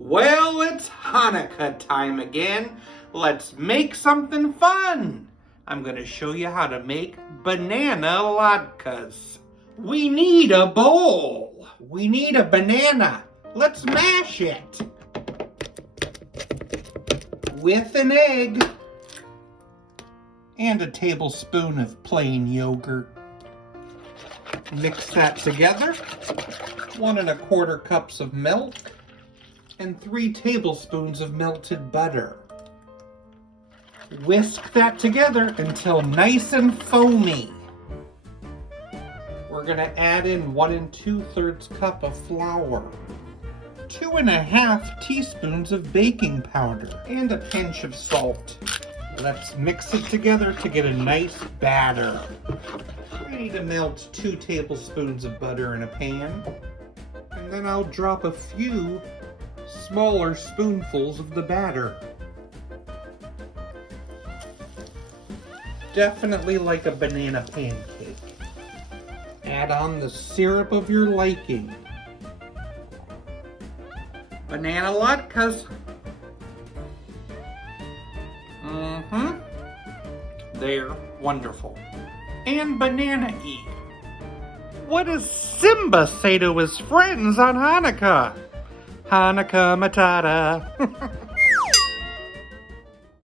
Well, it's Hanukkah time again. Let's make something fun. I'm going to show you how to make banana latkes. We need a bowl. We need a banana. Let's mash it with an egg and a tablespoon of plain yogurt. Mix that together. 1 1/4 cups of milk and 3 tablespoons of melted butter. Whisk that together until nice and foamy. We're gonna add in 1 2/3 cup of flour, 2 1/2 teaspoons of baking powder, and a pinch of salt. Let's mix it together to get a nice batter. I need to melt 2 tablespoons of butter in a pan, and then I'll drop a few smaller spoonfuls of the batter. Definitely like a banana pancake. Add on the syrup of your liking. Banana latkes. They're wonderful. And banana-y. What does Simba say to his friends on Hanukkah? Hanukkah Matata.